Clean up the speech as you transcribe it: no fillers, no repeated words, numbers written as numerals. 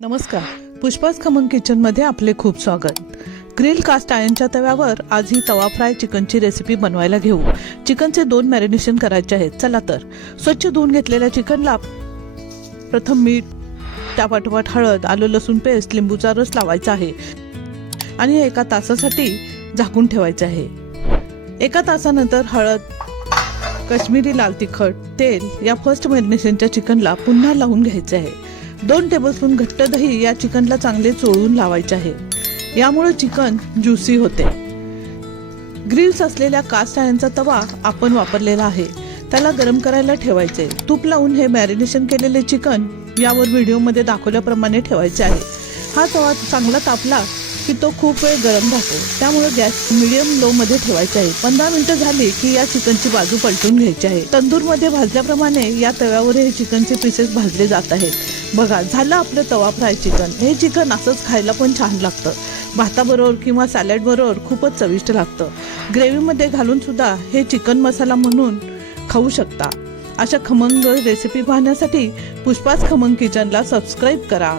नमस्कार, पुष्पाज खमंग किचनमध्ये आपले खूप स्वागत। ग्रिल कास्ट आयर्नच्या तव्यावर आज ही तवा फ्राय चिकनची रेसिपी बनवायला घेऊ। चिकनचे 2 मॅरिनेशन करायचे आहेत। चला तर स्वच्छ धुवून घेतलेल्या चिकनला प्रथम मीठ, त्यापाठोपाठ हळद, आलं लसूण पेस्ट, लिंबूचा रस लावायचा आहे आणि एका तासासाठी झाकून ठेवायचे आहे। एका तासानंतर हळद, काश्मीरी लाल तिखट, तेल या फर्स्ट मॅरिनेशनच्या चिकनला पुन्हा लावून घ्यायचे आहे। 2 टेबलस्पून घट्ट दही या चिकनला चांगले चोळून लावायचे आहे। यामुळे चिकन ज्युसी होते। ग्रिल्स असलेल्या कास्ट आयर्नचा तवा आपण वापरलेला आहे, त्याला गरम करायला ठेवायचे। तूप लावून हे मॅरिनेशन केलेले चिकन यावर व्हिडिओमध्ये दाखवल्याप्रमाणे ठेवायचे आहे। हा तवा चांगला तापला की तो खूप वेळ गरम राहतो, त्यामुळे गॅस मीडियम लो मध्ये ठेवायचे आहे। 15 मिनिटं झाली की या चिकनची बाजू पलटून घ्यायची आहे। तंदूरमध्ये भाजल्याप्रमाणे या तव्यावर हे चिकनचे पीसेस भाजले जात आहेत। बघा, झालं आपलं तवा फ्राय चिकन। हे चिकन असंच खायला पण छान लागतं, भाताबरोबर किंवा सॅलड बरोबर खूपच चविष्ट लागतं। ग्रेव्हीमध्ये घालून सुद्धा हे चिकन मसाला म्हणून खाऊ शकता। अशा खमंग रेसिपी पाहण्यासाठी पुष्पाज खमंग किचनला सबस्क्राईब करा।